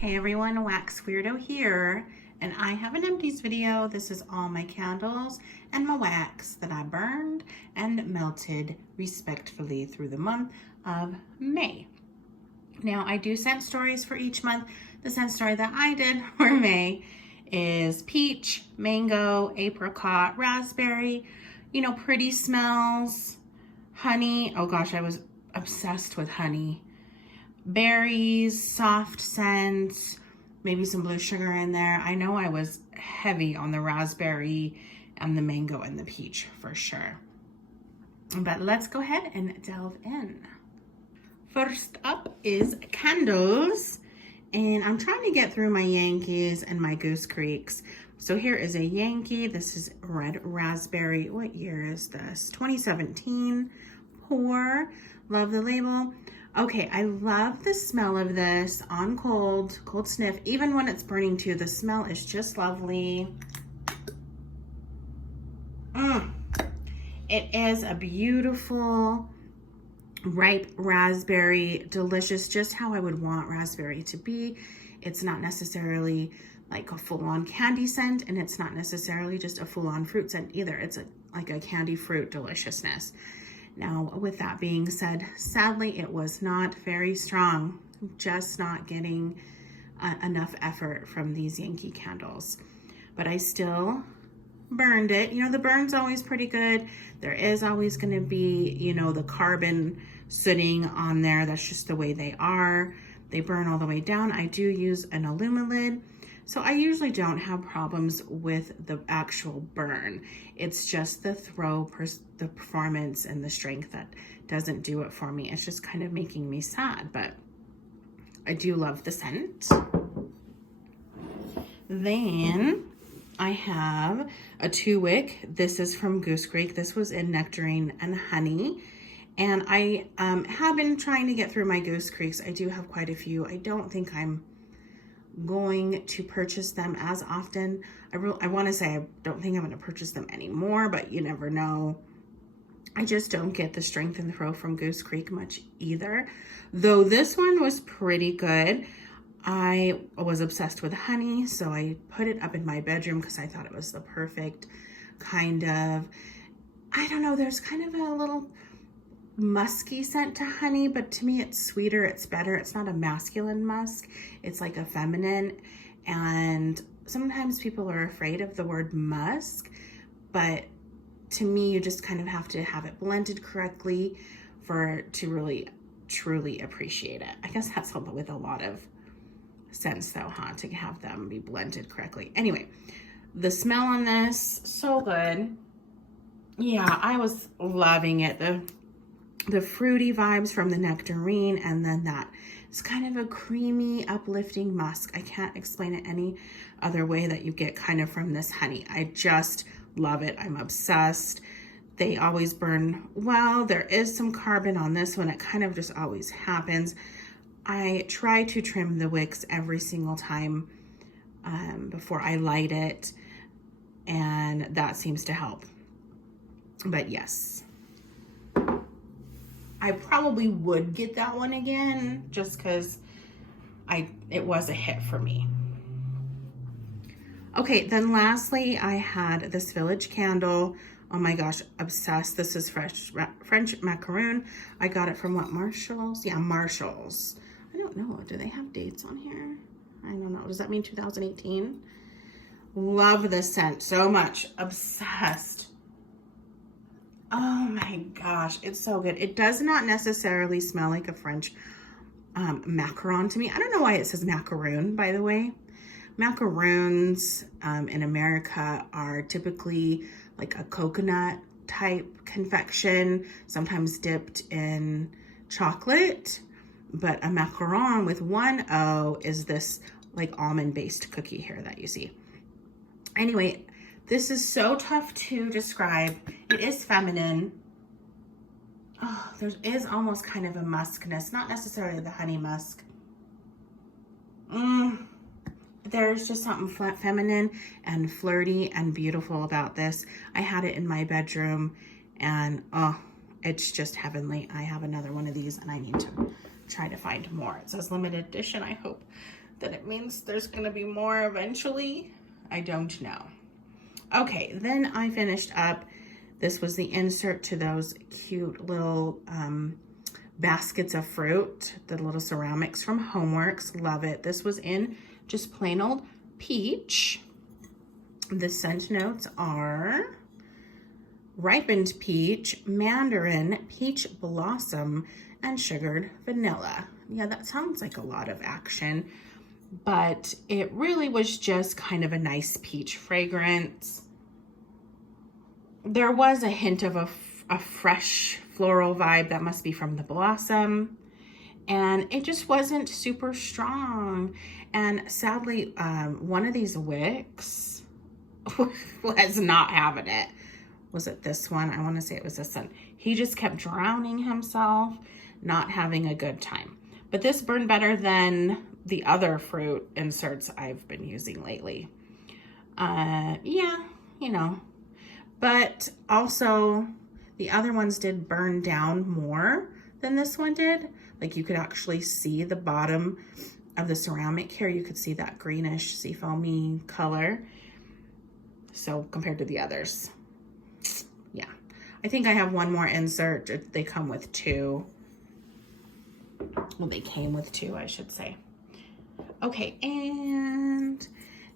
Hey everyone, Wax Weirdo here, and I have an empties video. This is all my candles and my wax that I burned and melted respectfully through the month of May. Now I do scent stories for each month. The scent story that I did for May is peach, mango, apricot, raspberry, pretty smells, honey. Oh gosh, I was obsessed with honey. Berries, soft scents, maybe some blue sugar in there. I know I was heavy on the raspberry and the mango and the peach for sure. But let's go ahead and delve in. First up is candles. And I'm trying to get through my Yankees and my Goose Creeks. So here is a Yankee. This is red raspberry. What year is this? 2017. Pour. Love the label. Okay, I love the smell of this on cold sniff. Even when it's burning too, the smell is just lovely. It is a beautiful, ripe raspberry, delicious, just how I would want raspberry to be. It's not necessarily like a full-on candy scent, and it's not necessarily just a full-on fruit scent either. It's like a candy fruit deliciousness. Now, with that being said, sadly, it was not very strong. Just not getting enough effort from these Yankee candles. But I still burned it. The burn's always pretty good. There is always going to be, the carbon sitting on there. That's just the way they are. They burn all the way down. I do use an aluminum, so I usually don't have problems with the actual burn. It's just the the performance and the strength that doesn't do it for me. It's just kind of making me sad, but I do love the scent. Then I have a 2-wick. This is from Goose Creek. This was in nectarine and honey. And I have been trying to get through my Goose Creeks. I do have quite a few. I don't think I'm going to purchase them as often. I want to say I don't think I'm going to purchase them anymore, but you never know. I just don't get the strength and throw from Goose Creek much either. Though this one was pretty good. I was obsessed with honey, so I put it up in my bedroom because I thought it was the perfect kind of, I don't know, there's kind of a little musky scent to honey, but to me it's sweeter, it's better. It's not a masculine musk, it's like a feminine. And sometimes people are afraid of the word musk, but to me you just kind of have to have it blended correctly to really truly appreciate it. I guess that's with a lot of scents though, to have them be blended correctly. Anyway, the smell on this, so good. Yeah, I was loving it. The fruity vibes from the nectarine, and then that it's kind of a creamy, uplifting musk. I can't explain it any other way that you get kind of from this honey. I just love it. I'm obsessed. They always burn well. There is some carbon on this one. It kind of just always happens. I try to trim the wicks every single time before I light it, and that seems to help. But yes, I probably would get that one again just because it was a hit for me. Okay, then lastly, I had this Village candle. Oh my gosh, obsessed. This is French macaroon. I got it from what, Marshalls? Yeah, Marshalls. I don't know, do they have dates on here? I don't know, does that mean 2018? Love this scent so much, obsessed. Oh my gosh, it's so good. It does not necessarily smell like a French macaron to me. I don't know why it says macaroon, by the way. Macaroons in America are typically like a coconut type confection, sometimes dipped in chocolate. But a macaron with one O is this like almond-based cookie here that you see. Anyway, this is so tough to describe. It is feminine. Oh, there is almost kind of a muskness, not necessarily the honey musk. There's just something feminine and flirty and beautiful about this. I had it in my bedroom, and oh, it's just heavenly. I have another one of these, and I need to try to find more. It says limited edition. I hope that it means there's gonna be more eventually? I don't know. Okay, then I finished up, this was the insert to those cute little baskets of fruit, the little ceramics from Homeworks, love it. This was in just plain old peach. The scent notes are ripened peach, mandarin, peach blossom, and sugared vanilla. Yeah, that sounds like a lot of action, but it really was just kind of a nice peach fragrance. There was a hint of a fresh floral vibe that must be from the blossom, and it just wasn't super strong. And sadly, one of these wicks was not having it. Was it this one? I want to say it was this one. He just kept drowning himself, not having a good time. But this burned better than the other fruit inserts I've been using lately. Yeah, you know. But also, the other ones did burn down more than this one did. Like, you could actually see the bottom of the ceramic here. You could see that greenish seafoamy color. So, compared to the others. Yeah. I think I have one more insert. They come with two. Well, they came with two, I should say. Okay, and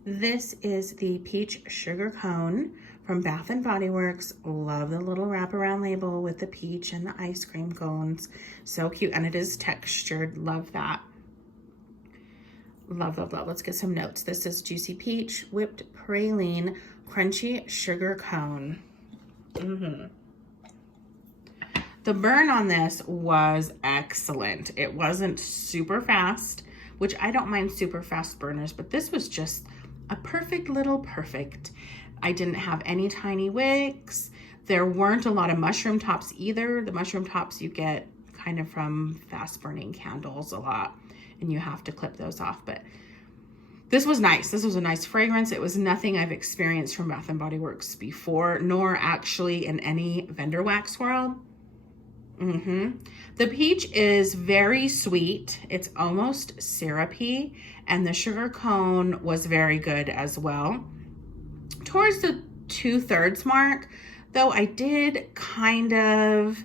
this is the Peach Sugar Cone from Bath & Body Works. Love the little wraparound label with the peach and the ice cream cones. So cute, and it is textured. Love that. Love, love, love. Let's get some notes. This is Juicy Peach, Whipped Praline, Crunchy Sugar Cone. The burn on this was excellent. It wasn't super fast, which I don't mind super fast burners, but this was just a perfect little perfect. I didn't have any tiny wicks. There weren't a lot of mushroom tops either. The mushroom tops you get kind of from fast burning candles a lot, and you have to clip those off. But this was nice. This was a nice fragrance. It was nothing I've experienced from Bath & Body Works before, nor actually in any vendor wax world. The peach is very sweet. It's almost syrupy, and the sugar cone was very good as well. Towards the 2/3 mark, though, I did kind of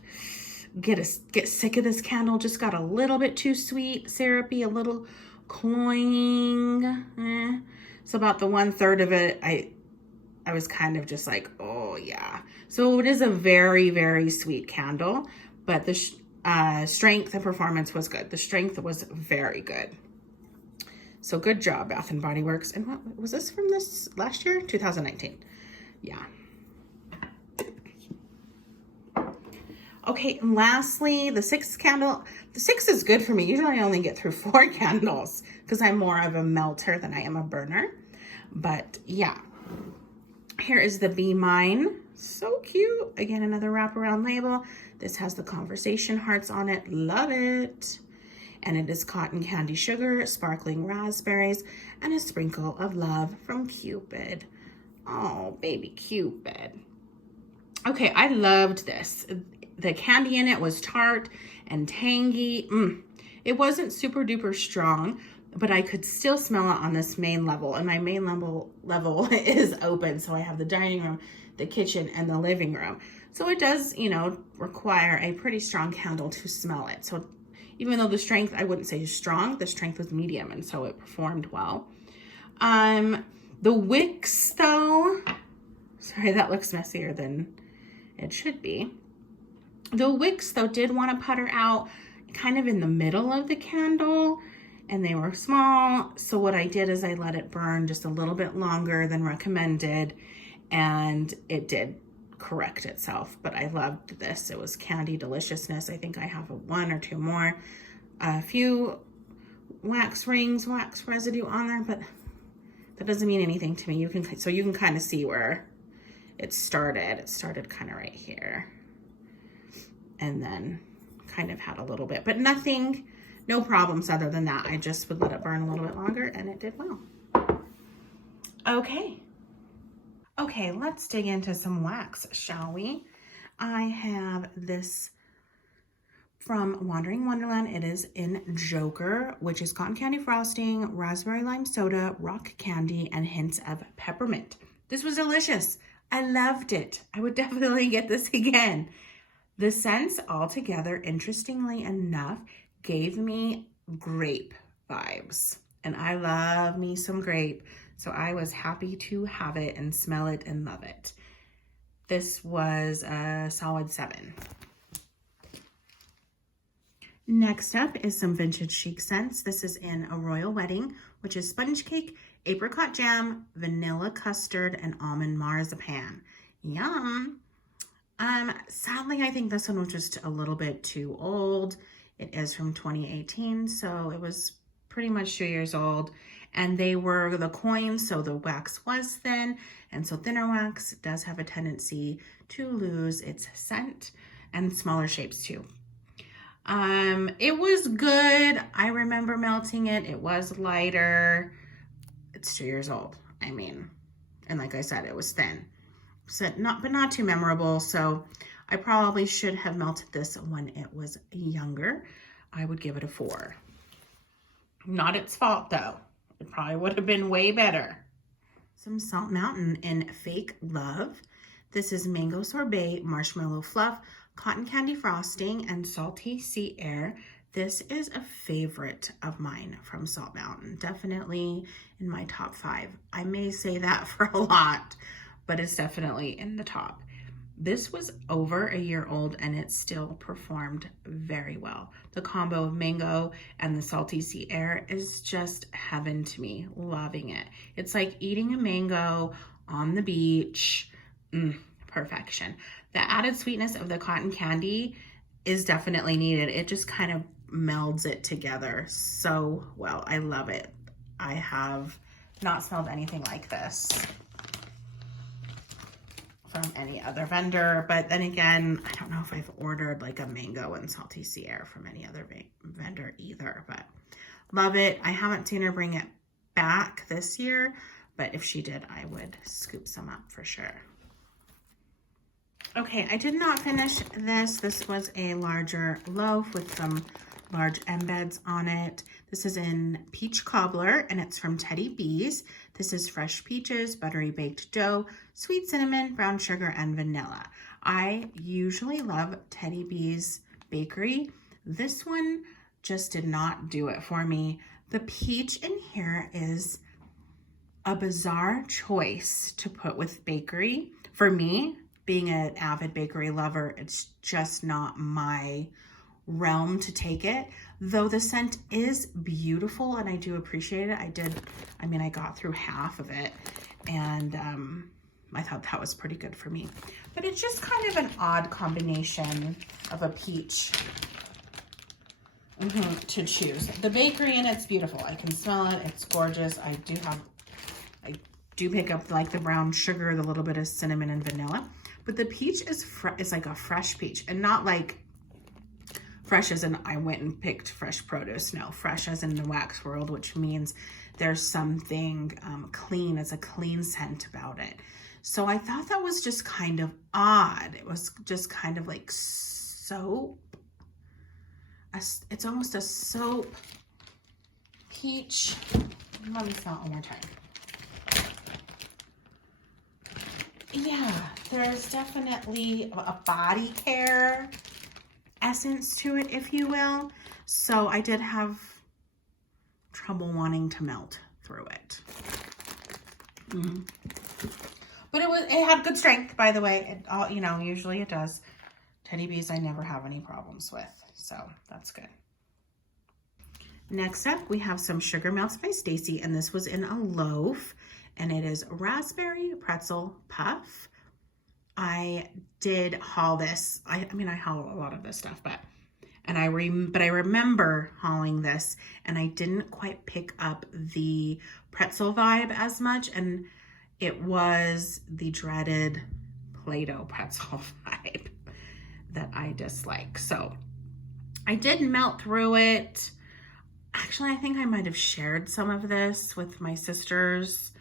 get sick of this candle. Just got a little bit too sweet, syrupy, a little cloying. So about the 1/3 of it, I was kind of just like, oh yeah. So it is a very, very sweet candle, but the strength and performance was good. The strength was very good. So good job, Bath & Body Works. And what was this from this last year? 2019. Yeah. Okay, and lastly, the 6th candle. The 6 is good for me. Usually I only get through 4 candles because I'm more of a melter than I am a burner. But yeah, here is the Be Mine. So cute. Again, another wraparound label. This has the conversation hearts on it. Love it. And it is cotton candy sugar, sparkling raspberries, and a sprinkle of love from Cupid. Oh, baby Cupid. Okay, I loved this. The candy in it was tart and tangy. It wasn't super duper strong, but I could still smell it on this main level. And my main level is open. So I have the dining room, the kitchen, and the living room. So it does, you know, require a pretty strong candle to smell it. So even though the strength, I wouldn't say strong, the strength was medium, and so it performed well. The wicks, though, sorry, that looks messier than it should be. The wicks, though, did want to putter out kind of in the middle of the candle, and they were small. So what I did is I let it burn just a little bit longer than recommended, and it did correct itself. But I loved this. It was candy deliciousness. I think I have 1 or 2 more. A few wax rings, wax residue on there, but that doesn't mean anything to me. So you can kind of see where it started. It started kind of right here, and then kind of had a little bit, but nothing, no problems other than that. I just would let it burn a little bit longer, and it did well. Okay, let's dig into some wax, shall we? I have this from Wandering Wonderland. It is in Joker, which is cotton candy frosting, raspberry lime soda, rock candy, and hints of peppermint. This was delicious. I loved it. I would definitely get this again. The scents altogether, interestingly enough, gave me grape vibes. And I love me some grape. So I was happy to have it and smell it and love it. This was a solid 7. Next up is some vintage chic scents. This is in A Royal Wedding, which is sponge cake, apricot jam, vanilla custard, and almond marzipan. Yum. Sadly, I think this one was just a little bit too old. It is from 2018, so it was pretty much 2 years old. And they were the coins, so the wax was thin. And so thinner wax does have a tendency to lose its scent, and smaller shapes too. It was good. I remember melting it. It was lighter. It's 2 years old. I mean, and like I said, it was thin. So not too memorable. So I probably should have melted this when it was younger. I would give it a 4. Not its fault though. It probably would have been way better. Some Salt Mountain in Fake Love. This is mango sorbet, marshmallow fluff, cotton candy frosting, and salty sea air. This is a favorite of mine from Salt Mountain. Definitely in my top 5. I may say that for a lot, but it's definitely in the top. This was over a year old and it still performed very well. The combo of mango and the salty sea air is just heaven to me. Loving it. It's like eating a mango on the beach. Perfection. The added sweetness of the cotton candy is definitely needed. It just kind of melds it together so well. I love it. I have not smelled anything like this from any other vendor, but then again, I don't know if I've ordered like a mango and salty sea air from any other vendor either, but love it. I haven't seen her bring it back this year, but if she did, I would scoop some up for sure. Okay, I did not finish this. This was a larger loaf with some large embeds on it. This is in Peach Cobbler and it's from Teddy B's. This is fresh peaches, buttery baked dough, sweet cinnamon, brown sugar, and vanilla. I usually love Teddy B's bakery. This one just did not do it for me. The peach in here is a bizarre choice to put with bakery. For me, being an avid bakery lover, it's just not my realm to take it, though the scent is beautiful and I do appreciate it. I got through half of it and I thought that was pretty good for me, but it's just kind of an odd combination of a peach to choose. The bakery in it's beautiful. I can smell it. It's gorgeous. I do pick up like the brown sugar, the little bit of cinnamon and vanilla, but the peach is like a fresh peach and not like fresh as in I went and picked fresh produce. No, fresh as in the wax world, which means there's something clean. It's a clean scent about it. So I thought that was just kind of odd. It was just kind of like soap. It's almost a soap peach. Let me smell it one more time. Yeah, there's definitely a body care essence to it, if you will. So I did have trouble wanting to melt through it. But it had good strength, by the way. Usually it does. Teddy B's I never have any problems with, so that's good. Next up, we have some Sugar Melts by Stacy, and this was in a loaf, and it is raspberry pretzel puff. I did haul this. I haul a lot of this stuff, but I remember hauling this, and I didn't quite pick up the pretzel vibe as much, and it was the dreaded Play-Doh pretzel vibe that I dislike. So I did melt through it. Actually, I think I might have shared some of this with my sisters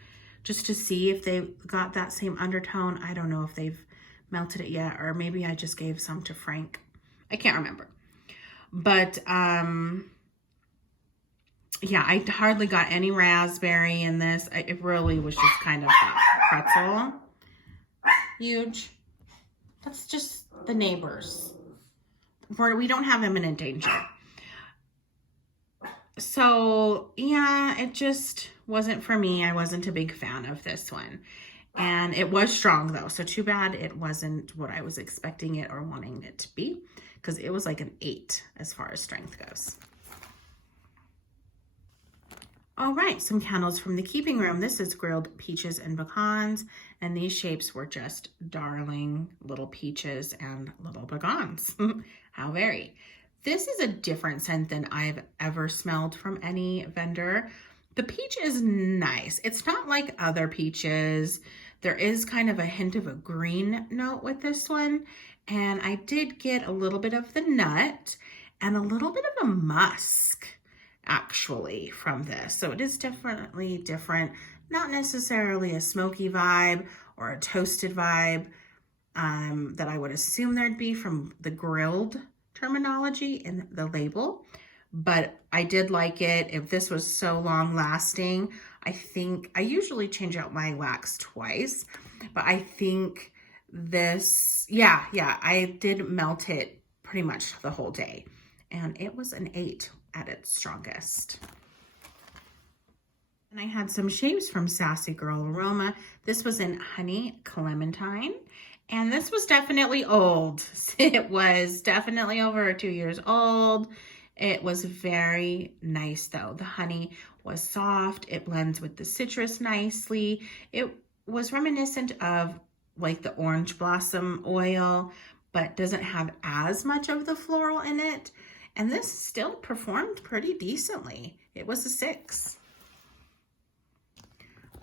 just to see if they got that same undertone. I don't know if they've melted it yet, or maybe I just gave some to Frank. I can't remember. But yeah, I hardly got any raspberry in this. It really was just kind of that pretzel. Huge. That's just the neighbors. We don't have imminent danger. So yeah, it just wasn't for me. I wasn't a big fan of this one. And it was strong though. So too bad it wasn't what I was expecting it or wanting it to be, because it was like an 8 as far as strength goes. All right, some candles from the keeping room. This is grilled peaches and pecans, and these shapes were just darling little peaches and little pecans. How very. This is a different scent than I've ever smelled from any vendor. The peach is nice. It's not like other peaches. There is kind of a hint of a green note with this one, and I did get a little bit of the nut and a little bit of a musk actually from this. So it is definitely different, not necessarily a smoky vibe or a toasted vibe that I would assume there'd be from the grilled terminology in the label, but I did like it. If this was so long lasting, I think I usually change out my wax twice, but I think this, yeah, I did melt it pretty much the whole day, and it was an 8 at its strongest. And I had some shapes from Sassy Girl Aroma. This was in Honey Clementine, and this was definitely old. It was definitely over 2 years old. It was very nice though. The honey was soft. It blends with the citrus nicely. It was reminiscent of like the orange blossom oil, but doesn't have as much of the floral in it. And this still performed pretty decently. It was a 6.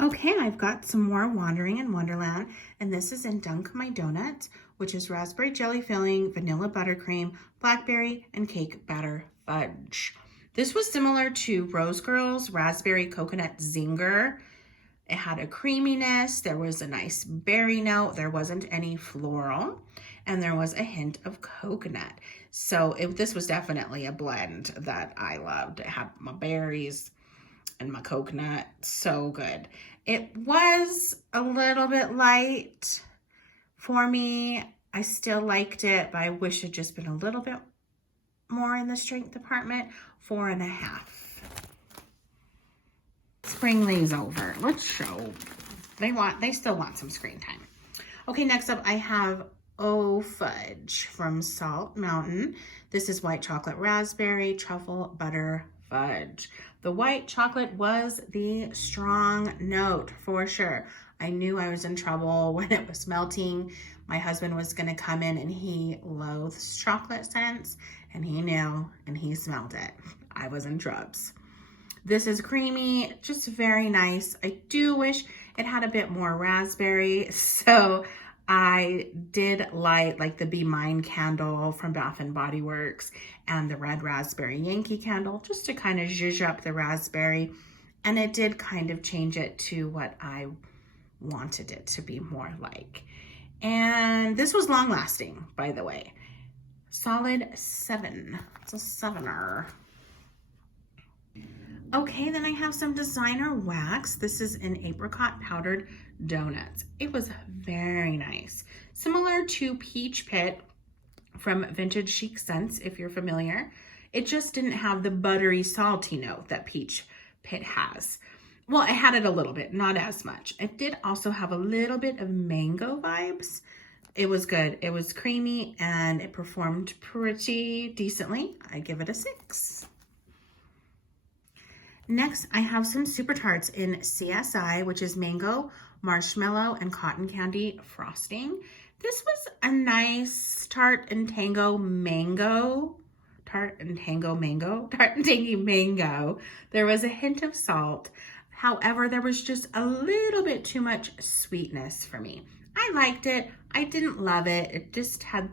Okay, I've got some more Wandering in Wonderland, and this is in Dunk My Donuts, which is raspberry jelly filling, vanilla buttercream, blackberry, and cake batter fudge. This was similar to Rose Girl's Raspberry Coconut Zinger. It had a creaminess, there was a nice berry note, there wasn't any floral, and there was a hint of coconut. So this was definitely a blend that I loved. It had my berries and my coconut, so good. It was a little bit light for me. I still liked it, but I wish it just been a little bit more in the strength department. 4.5. Let's bring these over. Let's show. They still want some screen time. Okay, next up I have Oh Fudge from Salt Mountain. This is white chocolate raspberry truffle butter fudge. The white chocolate was the strong note for sure. I knew I was in trouble when it was melting. My husband was going to come in, and he loathes chocolate scents, and he knew and he smelled it. I was in trubs. This is creamy, just very nice. I do wish it had a bit more raspberry, so I did like the Be Mine candle from Bath and Body Works and the red raspberry Yankee candle, just to kind of zhuzh up the raspberry. And it did kind of change it to what I wanted it to be more like. And this was long lasting, by the way. Solid 7. It's a 7er. Okay, then I have some designer wax. This is in apricot powdered donuts. It was very nice. Similar to Peach Pit from Vintage Chic Scents, if you're familiar. It just didn't have the buttery, salty note that Peach Pit has. Well, it had it a little bit, not as much. It did also have a little bit of mango vibes. It was good. It was creamy, and it performed pretty decently. I give it a 6. Next, I have some Super Tarts in CSI, which is mango, marshmallow, and cotton candy frosting. This was a nice Tart and Tango mango. Tart and Tango mango. Tart and Tangy mango. There was a hint of salt. However, there was just a little bit too much sweetness for me. I liked it. I didn't love it. It just had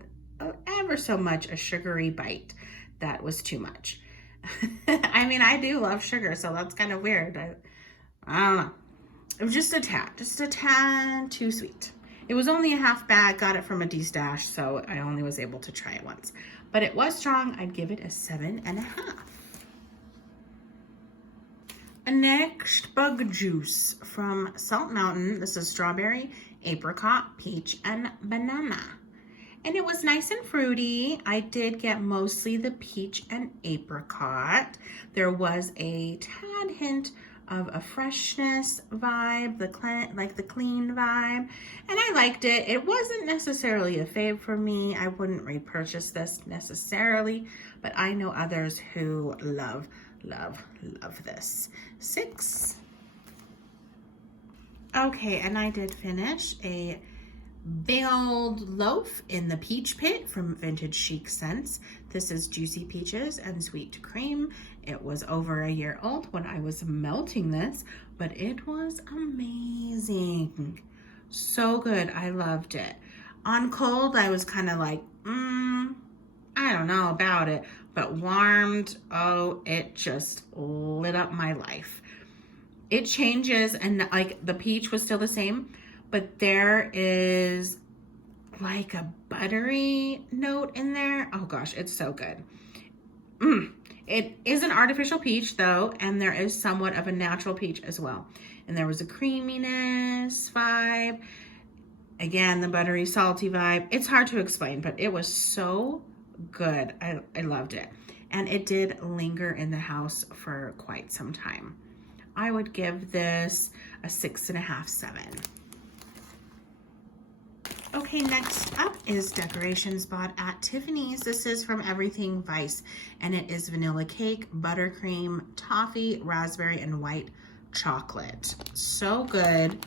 ever so much a sugary bite that was too much. I mean, I do love sugar, so that's kind of weird. I don't know. It was just a tad too sweet. It was only a half bag, got it from a D-stash, so I only was able to try it once. But it was strong. I'd give it a 7.5. Next, bug juice from Salt Mountain. This is strawberry, apricot, peach, and banana. And it was nice and fruity. I did get mostly the peach and apricot. There was a tad hint of a freshness vibe, the clean vibe, and I liked it. It wasn't necessarily a fave for me. I wouldn't repurchase this necessarily, but I know others who love this. 6. Okay, and I did finish a big old loaf in the Peach Pit from Vintage Chic Scents. This is juicy peaches and sweet cream. It was over a year old when I was melting this, but it was amazing. So good. I loved it. On cold, I was kind of like, I don't know about it, but warmed, oh, it just lit up my life. It changes, and like the peach was still the same, but there is like a buttery note in there. Oh gosh, it's so good. It is an artificial peach though, and there is somewhat of a natural peach as well. And there was a creaminess vibe. Again, the buttery, salty vibe. It's hard to explain, but it was so good. I loved it. And it did linger in the house for quite some time. I would give this a 6.5, 7. Okay, next up is decorations bought at Tiffany's. This is from Everything Vice, and it is vanilla cake, buttercream, toffee, raspberry, and white chocolate. So good.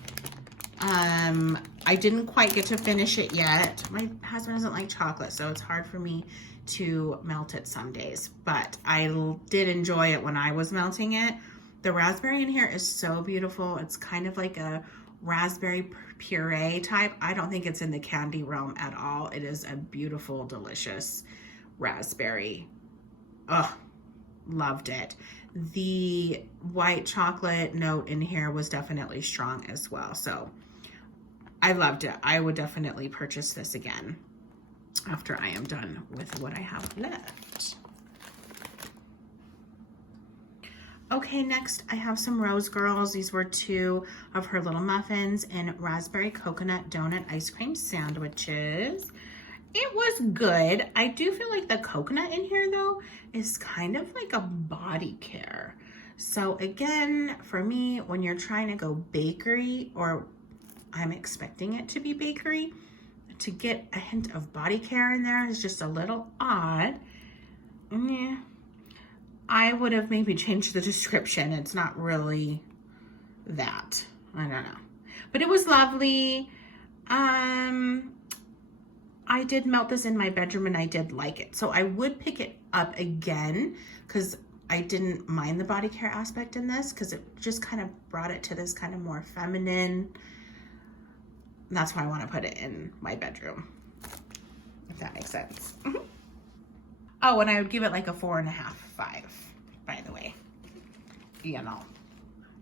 I didn't quite get to finish it yet. My husband doesn't like chocolate, so it's hard for me to melt it some days, but I did enjoy it when I was melting it. The raspberry in here is so beautiful. It's kind of like a raspberry puree type. I don't think it's in the candy realm at all. It is a beautiful, delicious raspberry. Oh, loved it. The white chocolate note in here was definitely strong as well. So I loved it. I would definitely purchase this again after I am done with what I have left. Okay, next I have some Rose Girls. These were 2 of her little muffins and raspberry coconut donut ice cream sandwiches. It was good. I do feel like the coconut in here though is kind of like a body care. So again, for me, when you're trying to go bakery, or I'm expecting it to be bakery, to get a hint of body care in there is just a little odd. Yeah. I would have maybe changed the description. It's not really that. I don't know. But it was lovely. I did melt this in my bedroom and I did like it. So I would pick it up again because I didn't mind the body care aspect in this because it just kind of brought it to this kind of more feminine. That's why I want to put it in my bedroom, if that makes sense. Oh, and I would give it like a 4.5, 5, by the way. You know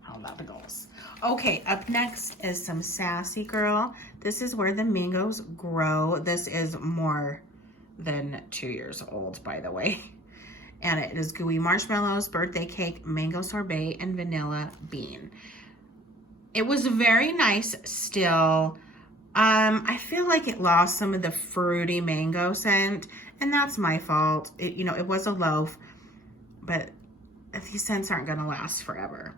how that goes. Okay, up next is some Sassy Girl. This is Where the Mangoes Grow. This is more than 2 years old, by the way. And it is gooey marshmallows, birthday cake, mango sorbet, and vanilla bean. It was very nice still. I feel like it lost some of the fruity mango scent, and that's my fault. It was a loaf, but these scents aren't going to last forever.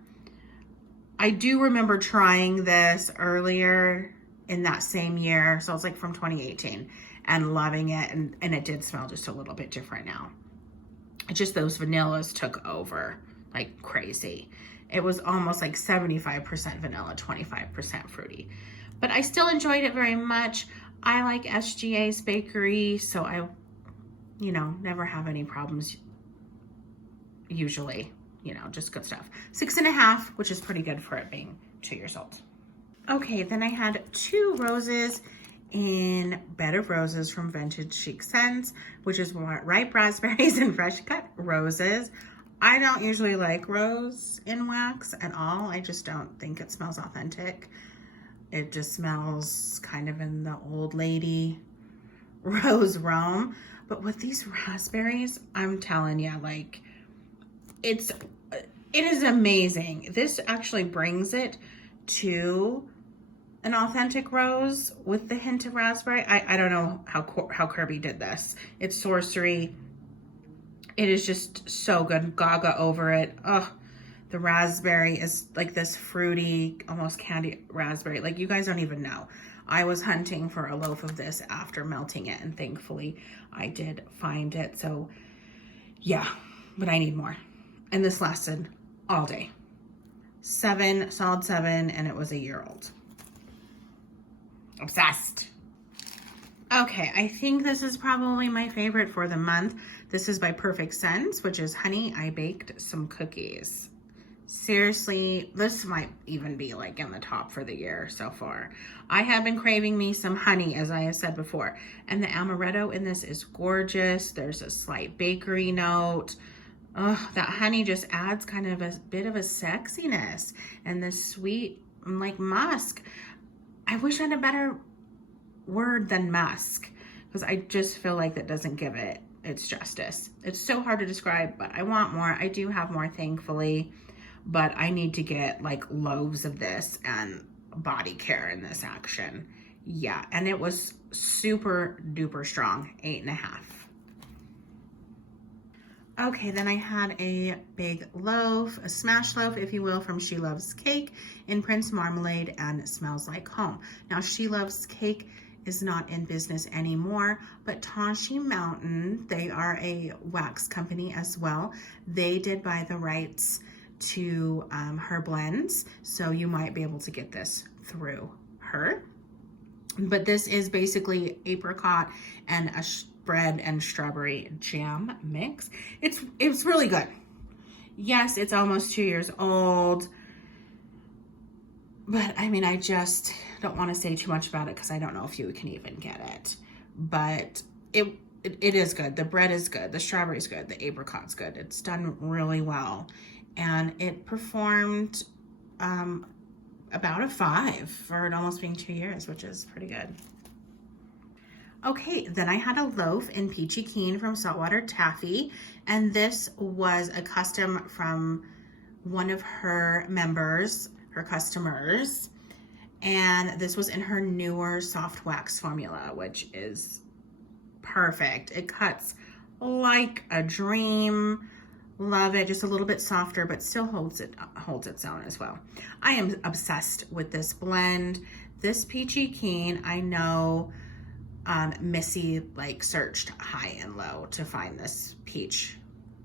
I do remember trying this earlier in that same year, so it's like from 2018, and loving it, and it did smell just a little bit different now. It's just those vanillas took over like crazy. It was almost like 75% vanilla, 25% fruity. But I still enjoyed it very much. I like SGA's bakery, so I, never have any problems usually. Just good stuff. 6.5, which is pretty good for it being 2 years old. Okay, then I had 2 roses in Bed of Roses from Vintage Chic Scents, which is ripe raspberries and fresh cut roses. I don't usually like rose in wax at all. I just don't think it smells authentic. It just smells kind of in the old lady rose realm. But with these raspberries, I'm telling you, like, it is amazing. This actually brings it to an authentic rose with the hint of raspberry. I don't know how Kirby did this. It's sorcery. It is just so good. Gaga over it. Oh, the raspberry is like this fruity, almost candy raspberry. Like, you guys don't even know. I was hunting for a loaf of this after melting it, and thankfully I did find it. So yeah, but I need more. And this lasted all day. Solid 7, and it was a year old. Obsessed. Okay, I think this is probably my favorite for the month. This is by Perfect Sense, which is Honey I Baked Some Cookies. Seriously, this might even be like in the top for the year so far. I have been craving me some honey, as I have said before, and the amaretto in this is gorgeous. There's a slight bakery note. Oh, that honey just adds kind of a bit of a sexiness and this sweet, like, musk. I wish I had a better word than musk, because I just feel like that doesn't give it its justice. It's so hard to describe, but I want more. I do have more, thankfully, but I need to get like loaves of this and body care in this action. Yeah, and it was super duper strong, 8.5. Okay, then I had a big loaf, a smash loaf, if you will, from She Loves Cake in Prince Marmalade and Smells Like Home. Now, She Loves Cake is not in business anymore, but Tashi Mountain, they are a wax company as well. They did buy the rights to her blends, so you might be able to get this through her. But this is basically apricot and a bread and strawberry jam mix. It's really good. Yes, it's almost 2 years old, but I mean, I just don't want to say too much about it because I don't know if you can even get it. But it is good. The bread is good. The strawberry's good. The apricot's good. It's done really well, and it performed about a 5 for it almost being 2 years, which is pretty good. Okay, then I had a loaf in Peachy Keen from Saltwater Taffy, and this was a custom from one of her members, her customers, and this was in her newer soft wax formula, which is perfect. It cuts like a dream. Love it. Just a little bit softer, but still holds its own as well. I am obsessed with this blend. This Peachy Keen, I know Missy like searched high and low to find this peach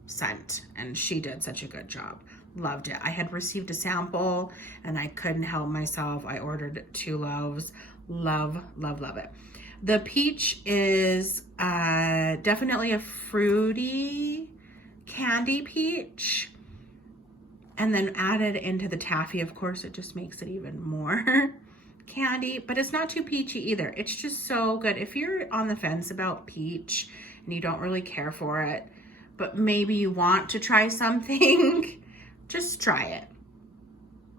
scent, and she did such a good job. Loved it. I had received a sample and I couldn't help myself. I ordered 2 loaves. Love, love, love it. The peach is definitely a fruity candy peach, and then added into the taffy, of course, it just makes it even more candy, but it's not too peachy either. It's just so good. If you're on the fence about peach and you don't really care for it, but maybe you want to try something, just try it.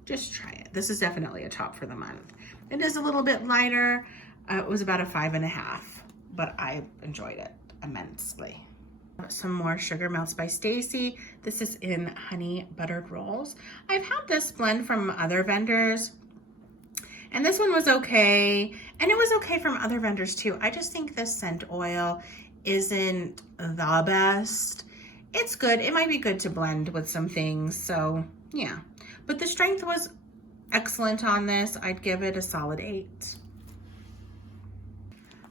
Just try it. This is definitely a top for the month. It is a little bit lighter. It was about a 5.5, but I enjoyed it immensely. Some more Sugar Melts by Stacy. This is in Honey Buttered Rolls. I've had this blend from other vendors, and this one was okay, and it was okay from other vendors too. I just think this scent oil isn't the best. It's good. It might be good to blend with some things, so yeah. But the strength was excellent on this. I'd give it a solid 8.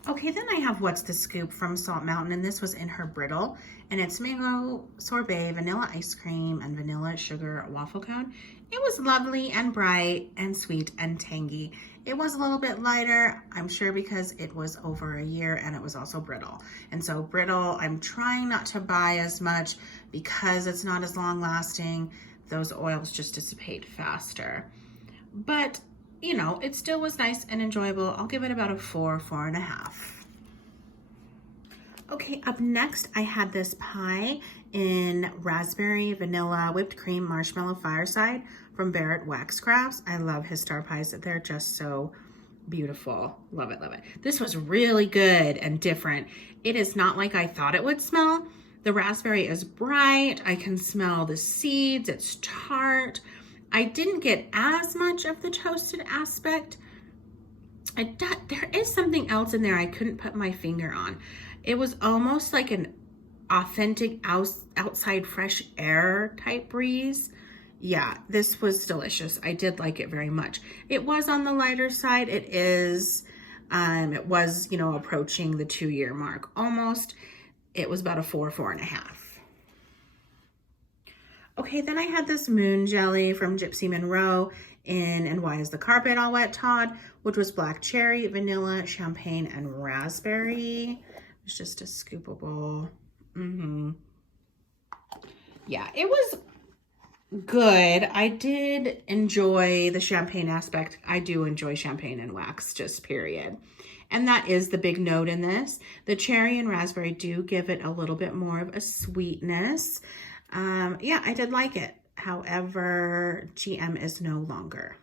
Okay, then I have What's the Scoop from Salt Mountain, and this was in her brittle, and it's mango sorbet, vanilla ice cream, and vanilla sugar waffle cone. It was lovely and bright and sweet and tangy. It was a little bit lighter, I'm sure because it was over a year and it was also brittle. And so brittle, I'm trying not to buy as much because it's not as long lasting. Those oils just dissipate faster. But you know, it still was nice and enjoyable. I'll give it about a 4, 4.5. Okay, up next, I had this pie in raspberry, vanilla, whipped cream, marshmallow fireside from Barrett Wax Crafts. I love his star pies. They're just so beautiful. Love it, love it. This was really good and different. It is not like I thought it would smell. The raspberry is bright. I can smell the seeds. It's tart. I didn't get as much of the toasted aspect. There is something else in there I couldn't put my finger on. It was almost like an authentic outside fresh air type breeze. Yeah, this was delicious. I did like it very much. It was on the lighter side. It was, you know, approaching the 2-year mark almost. It was about a 4.5. Okay, then I had this moon jelly from Gypsy Monroe in And Why Is the Carpet All Wet, Todd, which was black cherry, vanilla, champagne, and raspberry. It's just a scoopable. Yeah, it was good. I did enjoy the champagne aspect. I do enjoy champagne and wax, just period. And that is the big note in this. The cherry and raspberry do give it a little bit more of a sweetness. Yeah, I did like it. However, GM is no longer.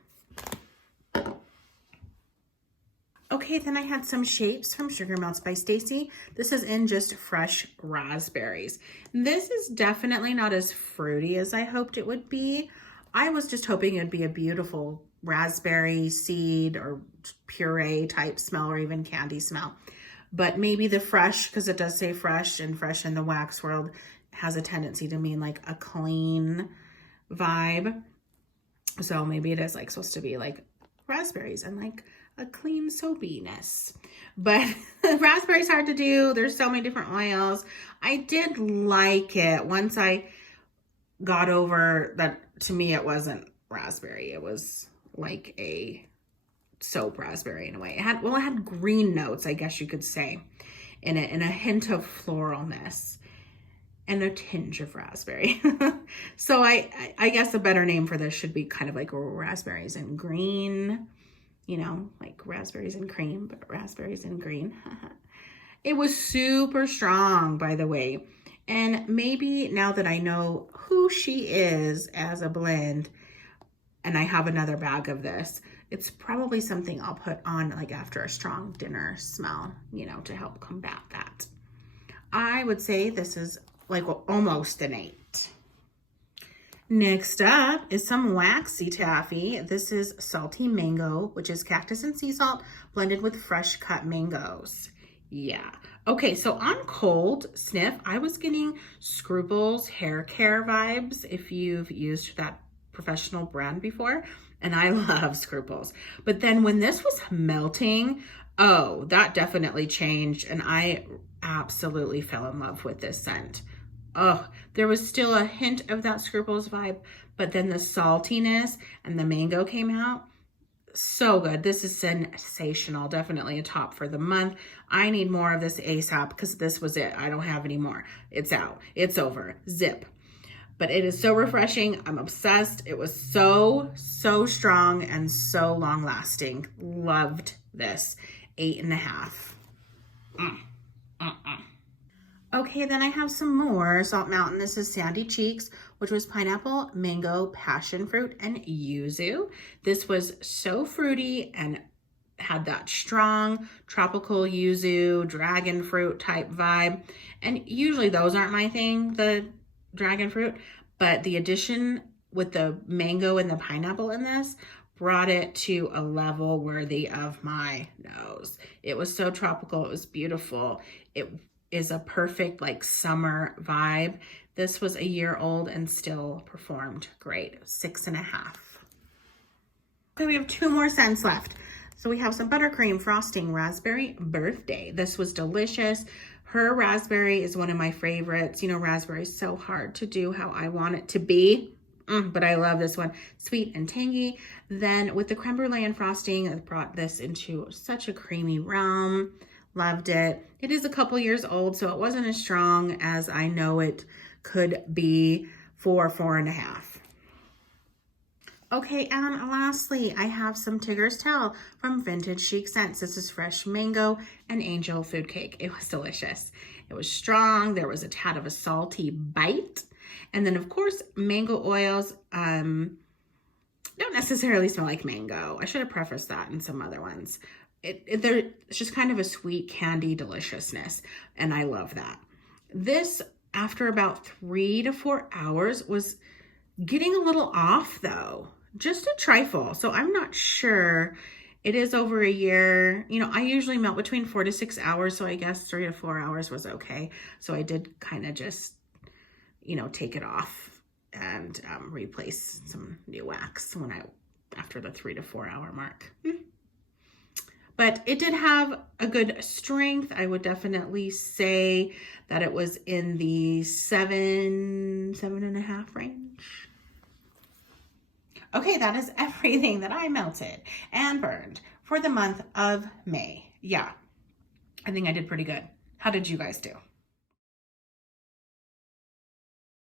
Okay, then I had some shapes from Sugar Melts by Stacy. This is in just fresh raspberries. This is definitely not as fruity as I hoped it would be. I was just hoping it would be a beautiful raspberry seed or puree type smell, or even candy smell. But maybe the fresh, because it does say fresh, and fresh in the wax world has a tendency to mean like a clean vibe. So maybe it is like supposed to be like raspberries and like a clean soapiness. But raspberry's hard to do. There's so many different oils. I did like it once I got over that. To me, it wasn't raspberry. It was like a soap raspberry in a way. It had green notes, I guess you could say, in it, and a hint of floralness and a tinge of raspberry. So I guess a better name for this should be kind of like raspberries and green, you know, like raspberries and cream, but raspberries and green. It was super strong, by the way. And maybe now that I know who she is as a blend, and I have another bag of this, it's probably something I'll put on like after a strong dinner smell, you know, to help combat that. I would say this is like almost an 8. Next up is some waxy taffy. This is Salty Mango, which is cactus and sea salt blended with fresh cut mangoes. Yeah. Okay, so on cold sniff, I was getting Scruples hair care vibes, if you've used that professional brand before, and I love Scruples. But then when this was melting, oh, that definitely changed, and I absolutely fell in love with this scent. Oh, there was still a hint of that Scruples vibe, but then the saltiness and the mango came out. So good. This is sensational. Definitely a top for the month. I need more of this ASAP because this was it. I don't have any more. It's out. It's over. Zip. But it is so refreshing. I'm obsessed. It was so strong and so long lasting. Loved this. 8.5. Okay, then I have some more Salt Mountain. This is Sandy Cheeks, which was pineapple, mango, passion fruit, and yuzu. This was so fruity and had that strong tropical yuzu, dragon fruit type vibe. And usually those aren't my thing, the dragon fruit, but the addition with the mango and the pineapple in this brought it to a level worthy of my nose. It was so tropical. It was beautiful. It is a perfect like summer vibe. This was a year old and still performed great. 6.5. Okay, we have 2 more scents left. So we have some buttercream frosting raspberry birthday. This was delicious. Her raspberry is one of my favorites. You know, raspberry is so hard to do how I want it to be. But I love this one. Sweet and tangy. Then with the creme brulee and frosting, I brought this into such a creamy realm. Loved it. It is a couple years old, so it wasn't as strong as I know it could be for 4.5. Okay, and lastly, I have some Tigger's Tell from Vintage Chic Scents. This is fresh mango and angel food cake. It was delicious. It was strong. There was a tad of a salty bite. And then, of course, mango oils. don't necessarily smell like mango. I should have prefaced that in some other ones. It's just kind of a sweet candy deliciousness, and I love that. This, after about 3 to 4 hours, was getting a little off though, just a trifle. So I'm not sure. It is over a year. You know, I usually melt between 4 to 6 hours, so I guess 3 to 4 hours was okay. So I did kind of just, you know, take it off and replace some new wax after the 3 to 4 hour mark. But it did have a good strength. I would definitely say that it was in the 7.5 range. Okay, that is everything that I melted and burned for the month of May. Yeah, I think I did pretty good. How did you guys do?